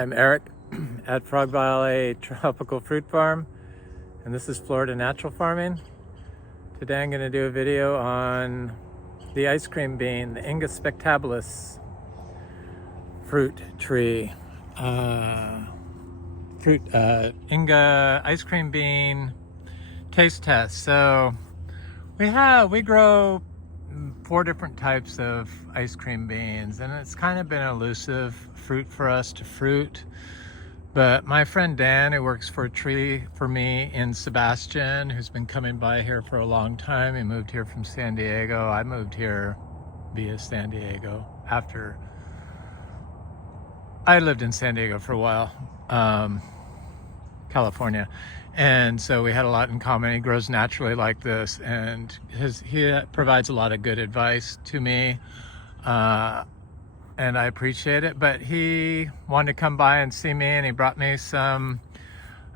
I'm Eric at Frog Valley Tropical Fruit Farm, and this is Florida Natural Farming. Today I'm going to do a video on the ice cream bean, the Inga spectabilis fruit tree. Inga ice cream bean taste test. So we grow 4 different types of ice cream beans, and it's kind of been an elusive fruit for us to fruit. But my friend Dan, who works for a tree for me in Sebastian, who's been coming by here for a long time, he moved here from San Diego. I moved here via San Diego after I lived in San Diego for a while, California. And so we had a lot in common. He grows naturally like this, and he provides a lot of good advice to me, and I appreciate it. But he wanted to come by and see me, and he brought me some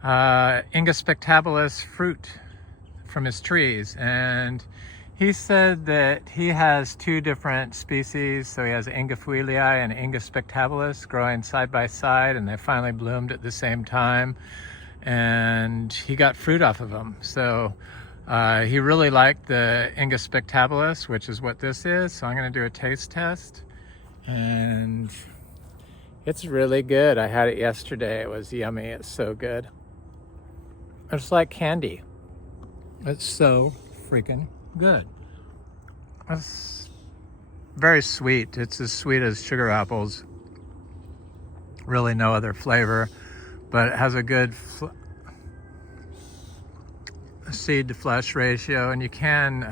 Inga spectabilis fruit from his trees. And he said that he has 2 different species. So he has Inga feuillei and Inga spectabilis growing side by side, and they finally bloomed at the same time. And he got fruit off of them. So he really liked the Inga spectabilis, which is what this is. So I'm going to do a taste test, and it's really good. I had it yesterday. It was yummy. It's so good. It's like candy. It's so freaking good. It's very sweet. It's as sweet as sugar apples. Really no other flavor. But it has a good seed to flesh ratio, and you can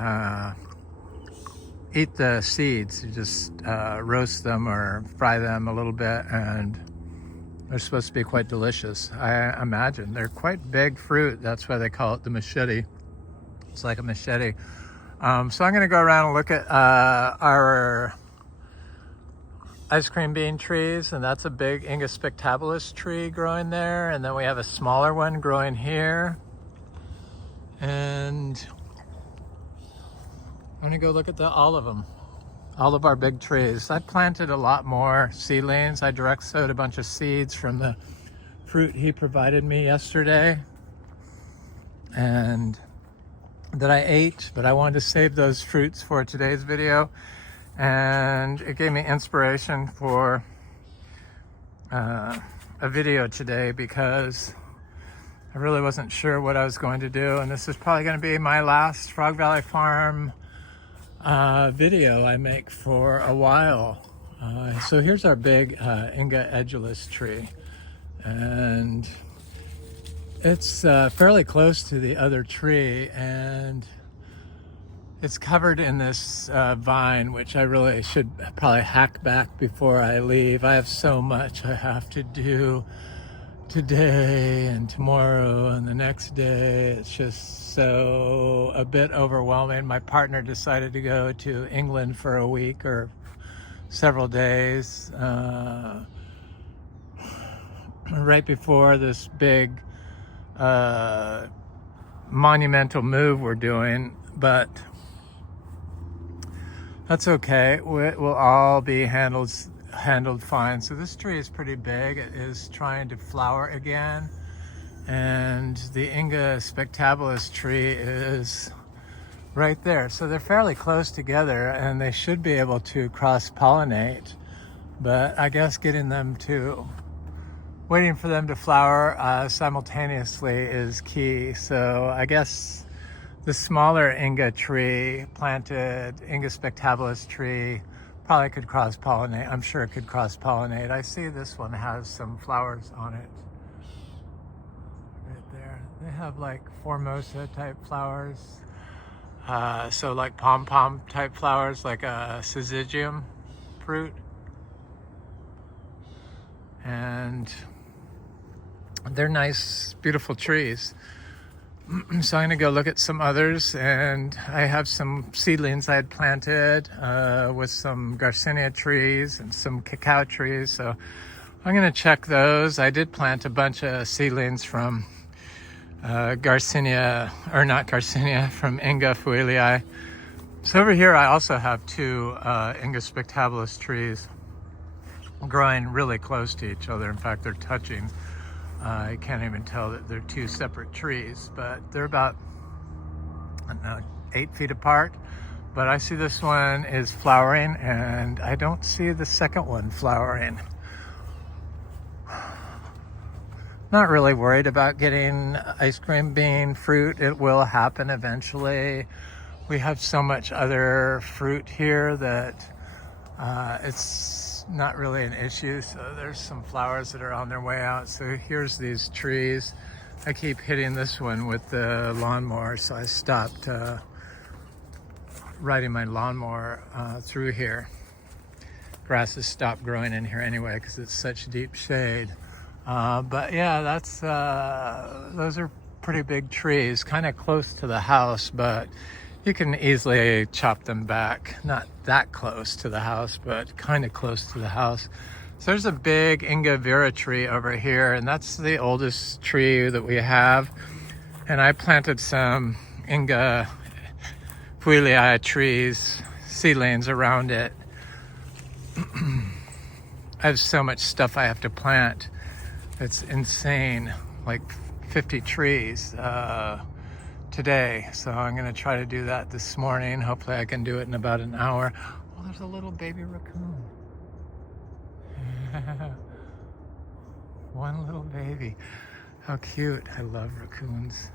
eat the seeds. You just roast them or fry them a little bit, and they're supposed to be quite delicious. I imagine they're quite big fruit. That's why they call it the machete. It's like a machete. So I'm going to go around and look at our ice cream bean trees, and that's a big Inga spectabilis tree growing there, and then we have a smaller one growing here. And I'm gonna go look at all of them, all of our big trees. I planted a lot more seedlings. I direct sowed a bunch of seeds from the fruit he provided me yesterday, and that I ate, but I wanted to save those fruits for today's video. And it gave me inspiration for a video today, because I really wasn't sure what I was going to do, and this is probably going to be my last Frog Valley Farm video I make for a while. So here's our big Inga edulis tree, and it's fairly close to the other tree, and it's covered in this vine, which I really should probably hack back before I leave. I have so much I have to do today and tomorrow and the next day. It's just so a bit overwhelming. My partner decided to go to England for a week or several days right before this big monumental move we're doing, but that's okay. It will all be handled fine. So this tree is pretty big. It is trying to flower again, and the Inga spectabilis tree is right there. So they're fairly close together, and they should be able to cross-pollinate. But I guess waiting for them to flower simultaneously is key. So I guess the smaller Inga tree, planted Inga spectabilis tree, probably could cross-pollinate. I'm sure it could cross-pollinate. I see this one has some flowers on it right there. They have like Formosa type flowers. So like pom-pom type flowers, like a syzygium fruit. And they're nice, beautiful trees. So I'm gonna go look at some others, and I have some seedlings I had planted with some Garcinia trees and some cacao trees. So I'm gonna check those. I did plant a bunch of seedlings from Garcinia, or not Garcinia, from Inga feuillei. So over here I also have 2 Inga spectabilis trees. growing really close to each other. In fact, they're touching. You can't even tell that they're two separate trees, but they're about, I don't know, 8 feet apart. But I see this one is flowering, and I don't see the second one flowering. Not really worried about getting ice cream bean fruit. It will happen eventually. We have so much other fruit here that it's not really an issue. So there's some flowers that are on their way out. So here's these trees. I keep hitting this one with the lawnmower, so I stopped riding my lawnmower through here. Grass has stopped growing in here anyway because it's such deep shade. But yeah, that's those are pretty big trees, kind of close to the house, but you can easily chop them back. Not that close to the house, but kind of close to the house. So there's a big Inga Vera tree over here, and that's the oldest tree that we have. And I planted some Inga feuillei trees, seedlings around it. I have so much stuff I have to plant. It's insane, like 50 trees today. So I'm gonna try to do that this morning. Hopefully I can do it in about an hour. Oh, there's a little baby raccoon. One little baby. How cute. I love raccoons.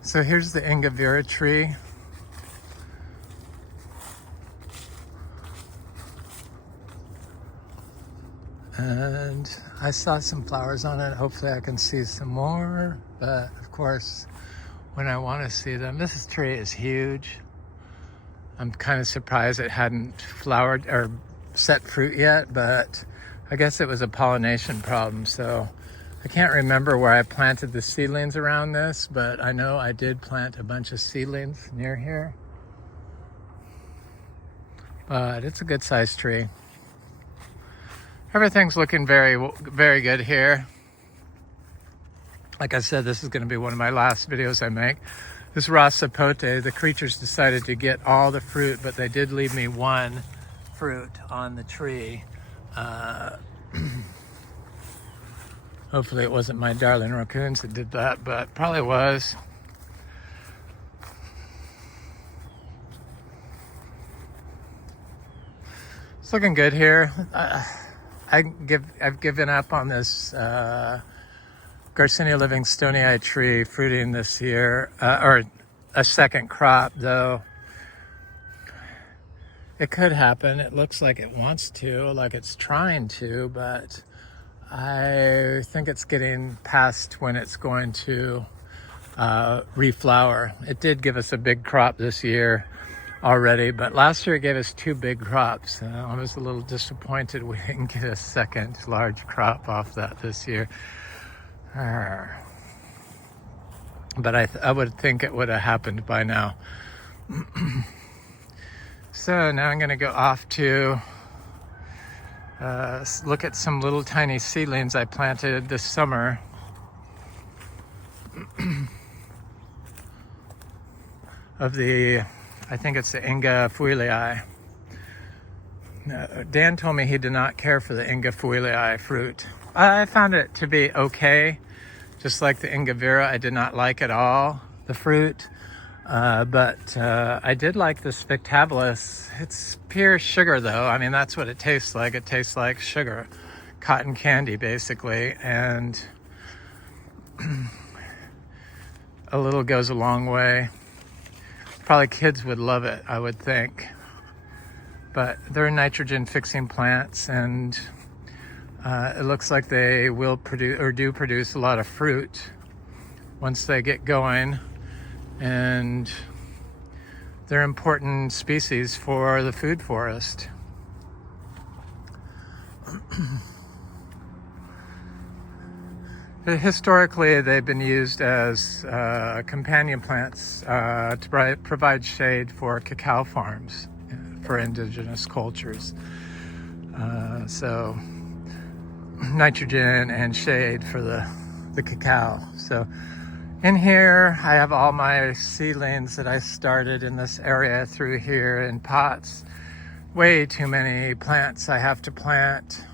So here's the Inga Vera tree. And I saw some flowers on it. Hopefully I can see some more, but of course, when I want to see them, this tree is huge. I'm kind of surprised it hadn't flowered or set fruit yet, but I guess it was a pollination problem. So I can't remember where I planted the seedlings around this, but I know I did plant a bunch of seedlings near here. But it's a good sized tree. Everything's looking very, very good here. Like I said, this is going to be one of my last videos I make. This raw sapote, the creatures decided to get all the fruit, but they did leave me one fruit on the tree. Hopefully it wasn't my darling raccoons that did that, but probably was. It's looking good here. I've given up on this Garcinia Livingstonii tree fruiting this year, or a second crop, though it could happen. It looks like it wants to, like it's trying to, but I think it's getting past when it's going to reflower. It did give us a big crop this year already, but last year it gave us 2 big crops. I was a little disappointed we didn't get a second large crop off that this year. But I would think it would have happened by now. So now I'm going to go off to look at some little tiny seedlings I planted this summer. Of the, I think it's the Inga feuillei. Dan told me he did not care for the Inga feuillei fruit. I found it to be okay. Just like the Inga Vera, I did not like at all the fruit. But I did like the spectabilis. It's pure sugar though. I mean, that's what it tastes like. It tastes like sugar, cotton candy basically. And a little goes a long way. Probably kids would love it, I would think. But they're nitrogen fixing plants, and it looks like they will produce or do produce a lot of fruit once they get going. And they're important species for the food forest. Historically, they've been used as companion plants to provide shade for cacao farms for indigenous cultures. So nitrogen and shade for the cacao. So in here, I have all my seedlings that I started in this area through here in pots. way too many plants I have to plant.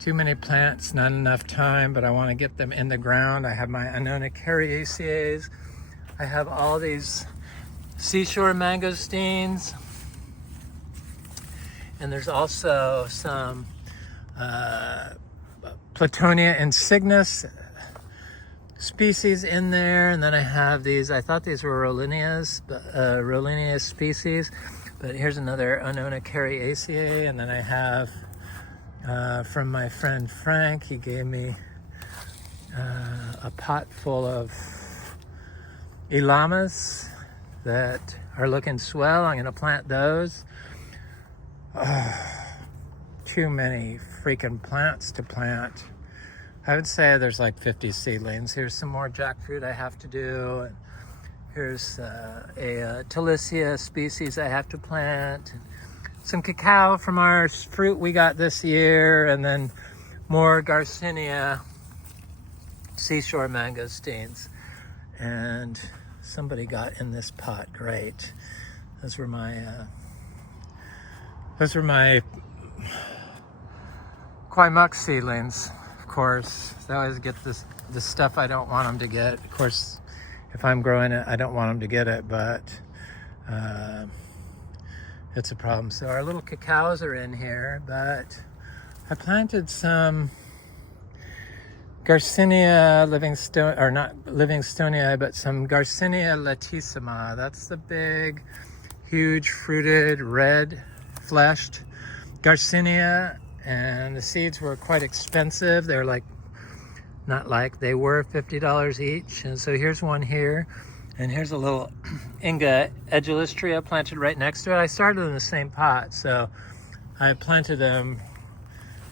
Too many plants, not enough time, but I want to get them in the ground. I have my cinnamoneae. I have all these seashore mangosteens. And there's also some Platonia insignis species in there. And then I have these, I thought these were Rollinias species, but here's another cinnamoneae. And then I have from my friend Frank, he gave me a pot full of elamas that are looking swell. I'm going to plant those. Too many freaking plants to plant. I would say there's like 50 seedlings. Here's some more jackfruit I have to do. And here's a Talicia species I have to plant. Some cacao from our fruit we got this year, and then more Garcinia seashore mangosteens. And somebody got in this pot. Great. Those were my Quaimuk seedlings. Of course, they always get the stuff I don't want them to get. Of course, if I'm growing it, I don't want them to get it, but it's a problem. So our little cacaos are in here, but I planted some Garcinia Livingstone, or not Livingstonia, but some Garcinia latissima. That's the big, huge, fruited, red fleshed Garcinia, and the seeds were quite expensive. They're like, not like, they were $50 each. And so here's one here. And here's a little Inga edulis tree I planted right next to it. I started in the same pot, so I planted them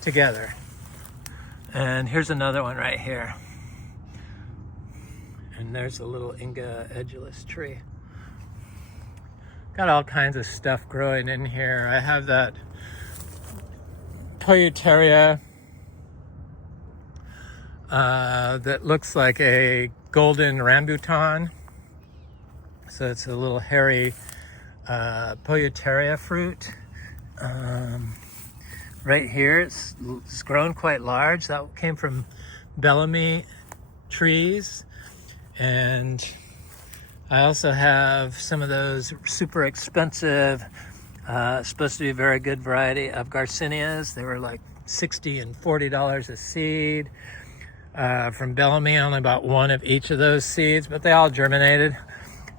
together. And here's another one right here. And there's a little Inga edulis tree. Got all kinds of stuff growing in here. I have that feuillei that looks like a golden rambutan. So it's a little hairy feuillei fruit. Right here, it's grown quite large. That came from Bellamy trees. And I also have some of those super expensive, supposed to be a very good variety of Garcinias. They were like $60 and $40 a seed. From Bellamy, I only bought one of each of those seeds, but they all germinated.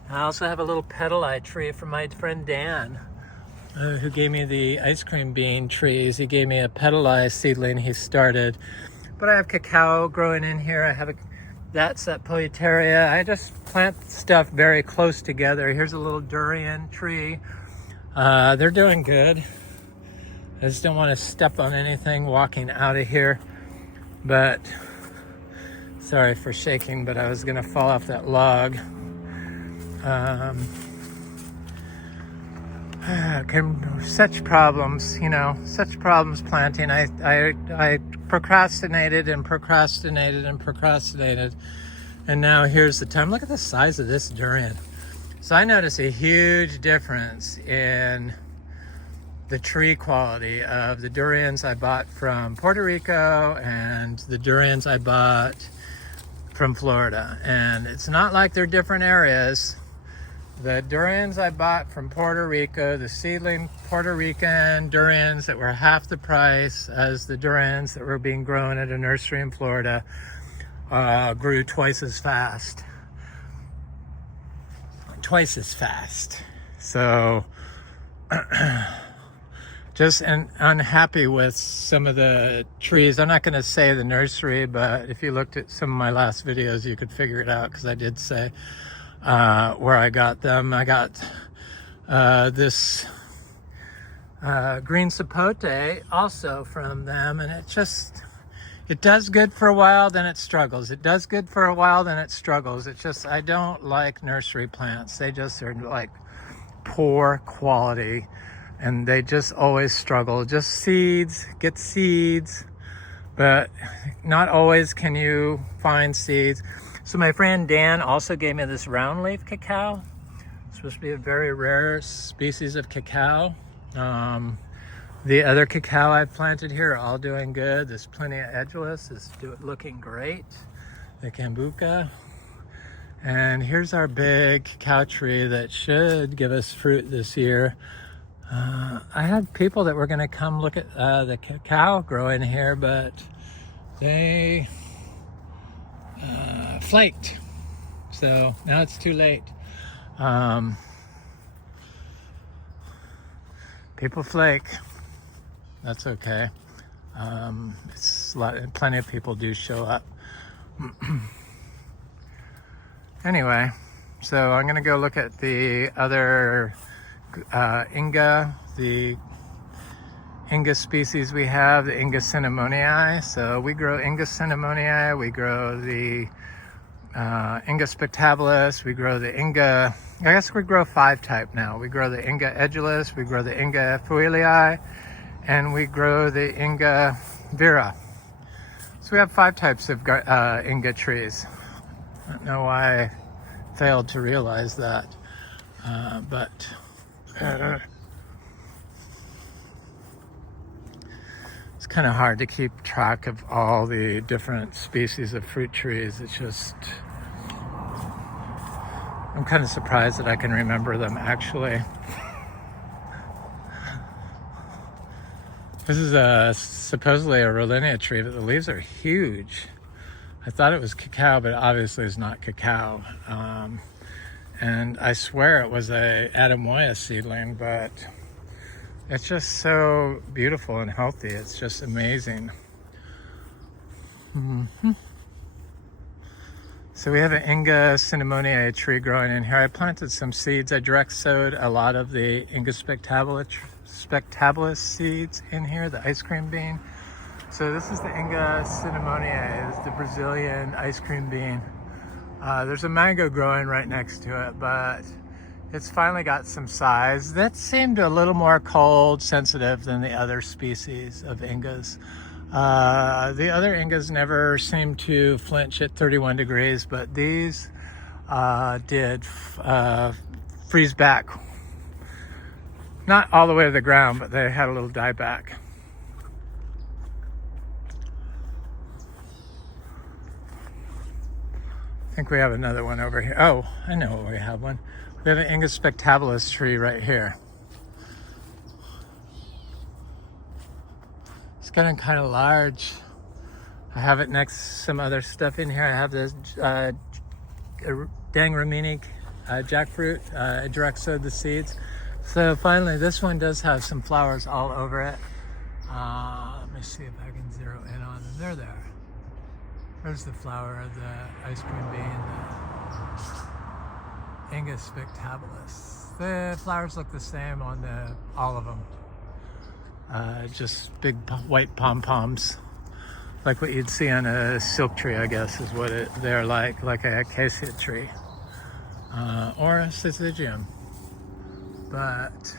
I also have a little feuillei tree from my friend Dan, who gave me the ice cream bean trees. He gave me a feuillei seedling he started. But I have cacao growing in here. I have that's that feuillei. I just plant stuff very close together. Here's a little durian tree. They're doing good. I just don't want to step on anything walking out of here. But sorry for shaking, but I was gonna fall off that log. Such problems, you know, such problems planting. I procrastinated and procrastinated and procrastinated, and now here's the time. Look at the size of this durian. So I noticed a huge difference in the tree quality of the durians I bought from Puerto Rico and the durians I bought from Florida. And it's not like they're different areas. The durians I bought from Puerto Rico, the seedling Puerto Rican durians that were half the price as the durians that were being grown at a nursery in Florida, grew twice as fast. Twice as fast. So just unhappy with some of the trees. I'm not going to say the nursery, but if you looked at some of my last videos, you could figure it out, because I did say where I got them. I got this green sapote also from them, and it does good for a while, then it struggles. It does good for a while, then it struggles. It's just, I don't like nursery plants. They just are like poor quality, and they just always struggle. Just seeds, get seeds, but not always can you find seeds. So my friend Dan also gave me this round leaf cacao. It's supposed to be a very rare species of cacao. The other cacao I've planted here are all doing good. There's plenty of edulis is looking great. The Cambuca. And here's our big cacao tree that should give us fruit this year. I had people that were going to come look at the cacao growing here, but they flaked. So now it's too late. People flake. That's okay. Plenty of people do show up. Anyway, so I'm gonna go look at the other Inga, the Inga species we have, the Inga cinnamoneae. So we grow Inga cinnamoneae, we grow the Inga spectabilis, we grow the Inga, I guess we grow 5 type now. We grow the Inga edulis, we grow the Inga feuillei, and we grow the Inga Vera. So we have 5 types of Inga trees. I don't know why I failed to realize that, but it's kind of hard to keep track of all the different species of fruit trees. It's just, I'm kind of surprised that I can remember them actually. This is supposedly a Rollinia tree, but the leaves are huge. I thought it was cacao, but obviously it's not cacao. And I swear it was a Adamoya seedling, but it's just so beautiful and healthy. It's just amazing. So we have an Inga cinnamoneae tree growing in here. I planted some seeds. I direct sowed a lot of the Inga spectabilis seeds in here, the ice cream bean. So this is the Inga cinnamoneae. It's the Brazilian ice cream bean. There's a mango growing right next to it, but it's finally got some size. That seemed a little more cold sensitive than the other species of Ingas. The other Ingas never seemed to flinch at 31 degrees, but these did freeze back. Not all the way to the ground, but they had a little die back. I think we have another one over here. Oh, I know we have one. We have an Inga spectabilis tree right here. It's getting kind of large. I have it next to some other stuff in here. I have this Dang Ramini jackfruit. I direct sowed the seeds. So finally, this one does have some flowers all over it. Let me see if I can zero in on them. They're there. There's the flower of the ice cream bean, the Inga spectabilis. The flowers look the same on all of them. Just big white pom-poms, like what you'd see on a silk tree, I guess, is what they're like a acacia tree, or a syzygium. But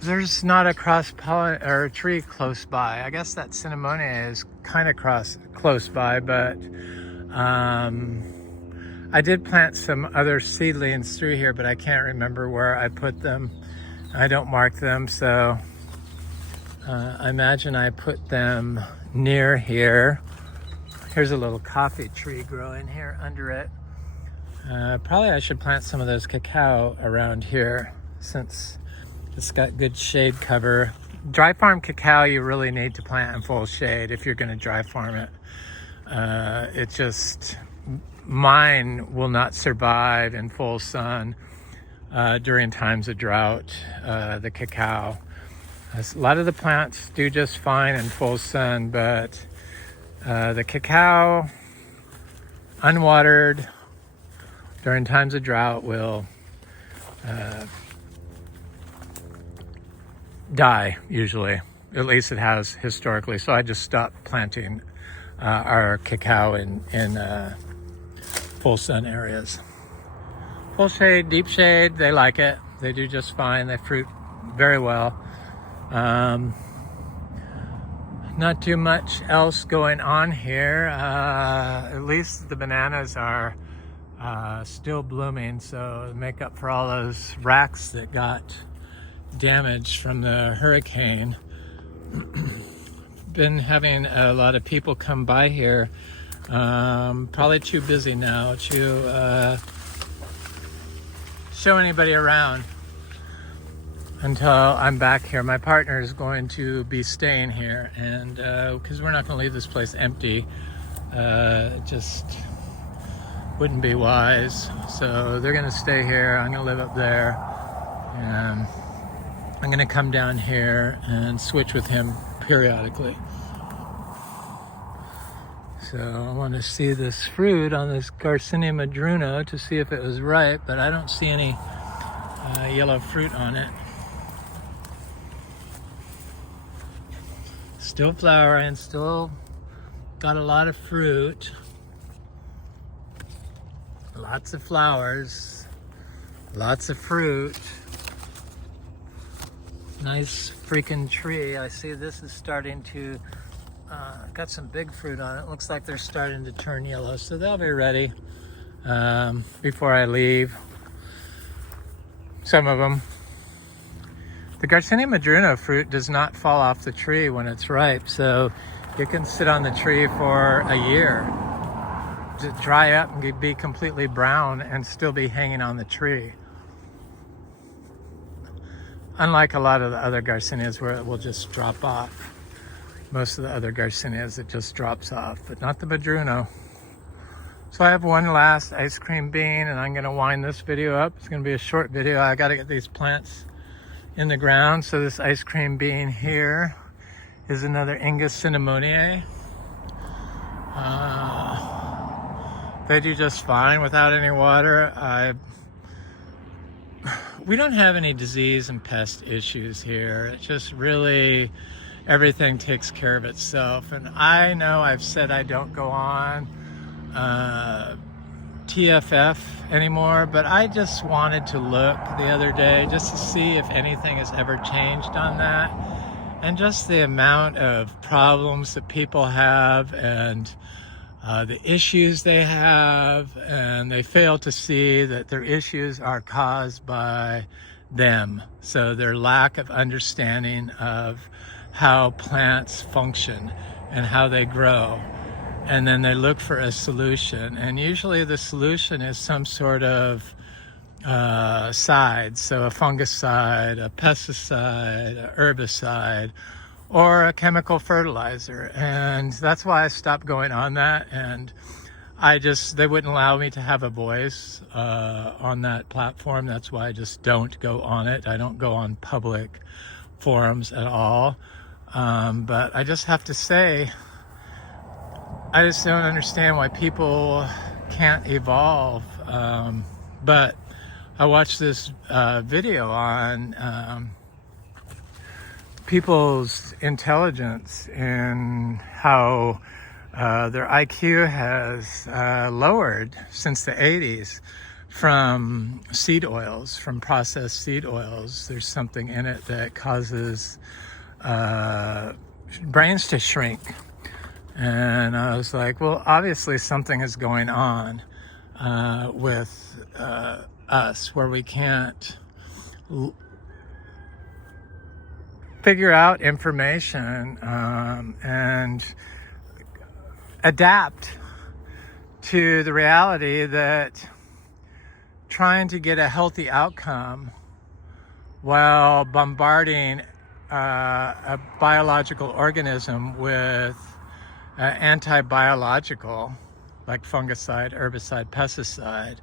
there's not a or a tree close by. I guess that cinnamoneae is kind of close by, but I did plant some other seedlings through here, but I can't remember where I put them. I don't mark them, so I imagine I put them near here. Here's a little coffee tree growing here under it. Probably I should plant some of those cacao around here since it's got good shade cover. Dry farm cacao you really need to plant in full shade if you're going to dry farm it. Mine will not survive in full sun during times of drought, the cacao. A lot of the plants do just fine in full sun, but the cacao, unwatered during times of drought, will die usually. At least it has historically. So I just stopped planting our cacao in full sun areas. Full shade, deep shade, they like it. They do just fine. They fruit very well. Not too much else going on here. At least the bananas are still blooming, so to make up for all those racks that got damaged from the hurricane. Been having a lot of people come by here. Probably too busy now to show anybody around until I'm back here. My partner is going to be staying here, and because we're not going to leave this place empty, just wouldn't be wise. So they're going to stay here. I'm going to live up there, and I'm going to come down here and switch with him periodically. So I want to see this fruit on this Garcinia madruna to see if it was ripe, but I don't see any yellow fruit on it. Still flowering, still got a lot of fruit, lots of flowers, lots of fruit. Nice freaking tree. I see this is starting to got some big fruit on it. Looks like they're starting to turn yellow, so they'll be ready before I leave. Some of them. The Garcinia madruna fruit does not fall off the tree when it's ripe, so you can sit on the tree for a year, just dry up and be completely brown and still be hanging on the tree. Unlike a lot of the other Garcinias where it will just drop off. Most of the other Garcinias, it just drops off, but not the madruna. So I have one last ice cream bean, and I'm going to wind this video up. It's going to be a short video. I got to get these plants in the ground. So this ice cream bean here is another Inga cinnamoneae. They do just fine without any water. We don't have any disease and pest issues here. It's just really everything takes care of itself. And I know I've said I don't go on TFF anymore, but I just wanted to look the other day just to see if anything has ever changed on that, and just the amount of problems that people have and the issues they have, and they fail to see that their issues are caused by them. So their lack of understanding of how plants function and how they grow. And then they look for a solution. And usually the solution is some sort of side. So a fungicide, a pesticide, a herbicide, or a chemical fertilizer. And that's why I stopped going on that. And they wouldn't allow me to have a voice on that platform. That's why I just don't go on it. I don't go on public forums at all. But I just have to say, I just don't understand why people can't evolve. But I watched this video on people's intelligence and how their IQ has lowered since the 80s from seed oils, from processed seed oils. There's something in it that causes brains to shrink. And I was like, well, obviously something is going on with us where we can't figure out information and adapt to the reality that trying to get a healthy outcome while bombarding a biological organism with anti-biological, like fungicide, herbicide, pesticide,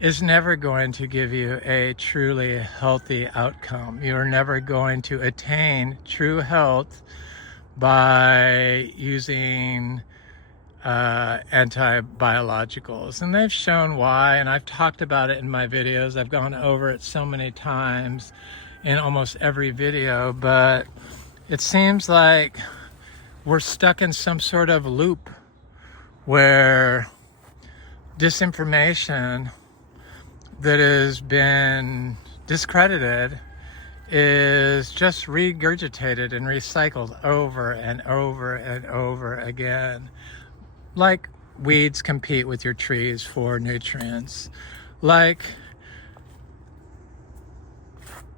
is never going to give you a truly healthy outcome. You're never going to attain true health by using anti-biologicals. And they've shown why, and I've talked about it in my videos. I've gone over it so many times in almost every video, but it seems like we're stuck in some sort of loop where disinformation that has been discredited is just regurgitated and recycled over and over and over again. Like weeds compete with your trees for nutrients, like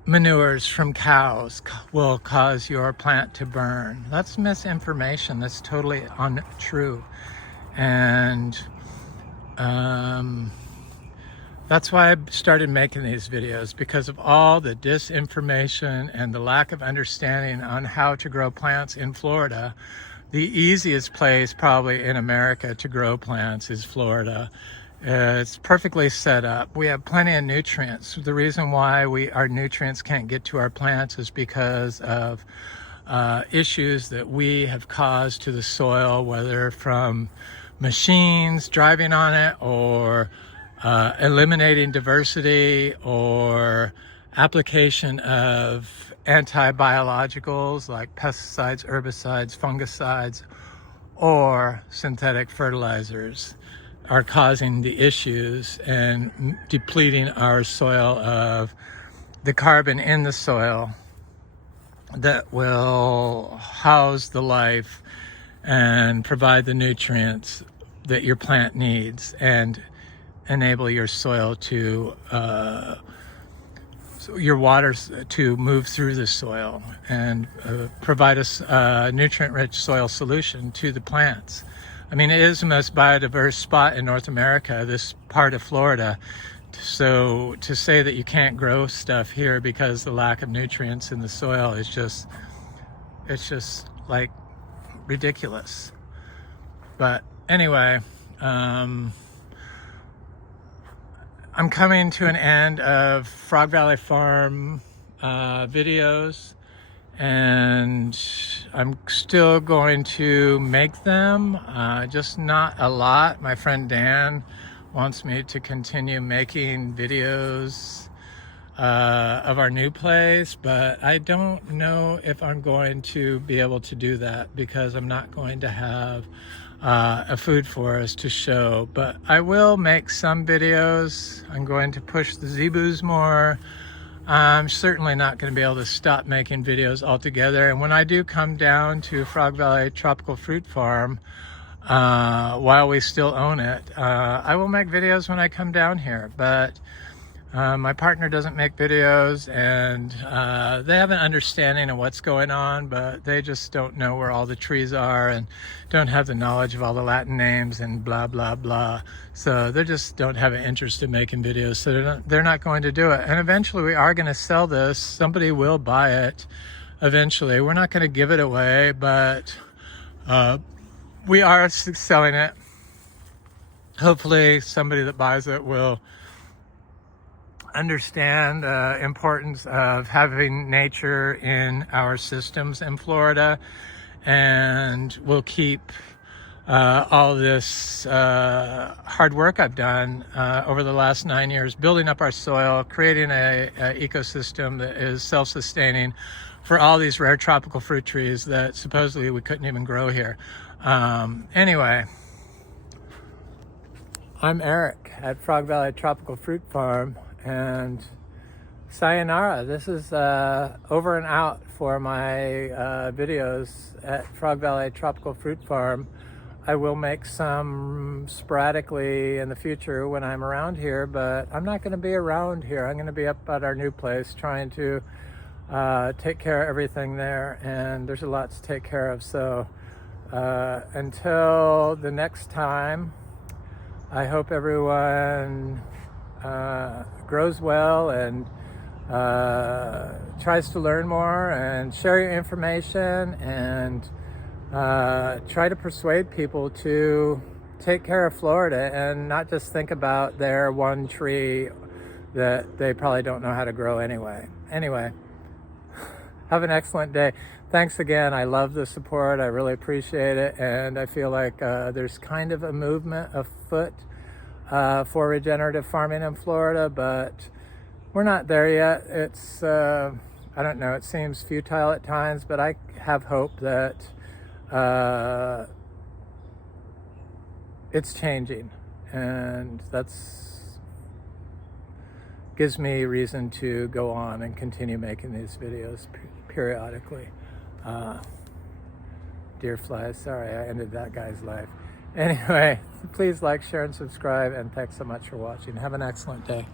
manures from cows will cause your plant to burn. That's misinformation. That's totally untrue. And that's why I started making these videos, because of all the disinformation and the lack of understanding on how to grow plants in Florida. The easiest place probably in America to grow plants is Florida. It's perfectly set up. We have plenty of nutrients. The reason why our nutrients can't get to our plants is because of issues that we have caused to the soil, whether from machines driving on it, or eliminating diversity, or application of anti-biologicals like pesticides, herbicides, fungicides, or synthetic fertilizers are causing the issues and depleting our soil of the carbon in the soil that will house the life and provide the nutrients that your plant needs and enable your soil to your waters to move through the soil and provide a nutrient-rich soil solution to the plants. I mean, it is the most biodiverse spot in North America, this part of Florida. So to say that you can't grow stuff here because the lack of nutrients in the soil is just, it's just like ridiculous. But anyway, I'm coming to an end of Frog Valley Farm videos, and I'm still going to make them, just not a lot. My friend Dan wants me to continue making videos of our new place, but I don't know if I'm going to be able to do that because I'm not going to have a food forest to show. But I will make some videos. I'm going to push the zebus more. I'm certainly not going to be able to stop making videos altogether. And when I do come down to Frog Valley Tropical Fruit Farm, while we still own it, I will make videos when I come down here. But my partner doesn't make videos, and they have an understanding of what's going on, but they just don't know where all the trees are and don't have the knowledge of all the Latin names and blah, blah, blah. So they just don't have an interest in making videos, so they're not going to do it. And eventually we are going to sell this. Somebody will buy it eventually. We're not going to give it away, but we are selling it. Hopefully somebody that buys it will understand the importance of having nature in our systems in Florida, and will keep all this hard work I've done over the last 9 years, building up our soil, creating a ecosystem that is self-sustaining for all these rare tropical fruit trees that supposedly we couldn't even grow here. Anyway, I'm Eric at Frog Valley Tropical Fruit Farm, and sayonara. This is over and out for my videos at Frog Valley Tropical Fruit Farm. I will make some sporadically in the future when I'm around here, but I'm not going to be around here. I'm going to be up at our new place trying to take care of everything there, and there's a lot to take care of. So until the next time, I hope everyone grows well and tries to learn more and share your information, and try to persuade people to take care of Florida and not just think about their one tree that they probably don't know how to grow anyway. Anyway, have an excellent day. Thanks again. I love the support. I really appreciate it, and I feel like there's kind of a movement afoot for regenerative farming in Florida, but we're not there yet. It's, I don't know, it seems futile at times, but I have hope that it's changing, and that's gives me reason to go on and continue making these videos periodically. Deer flies, sorry I ended that guy's life. Anyway, please like, share, and subscribe, and thanks so much for watching. Have an excellent day.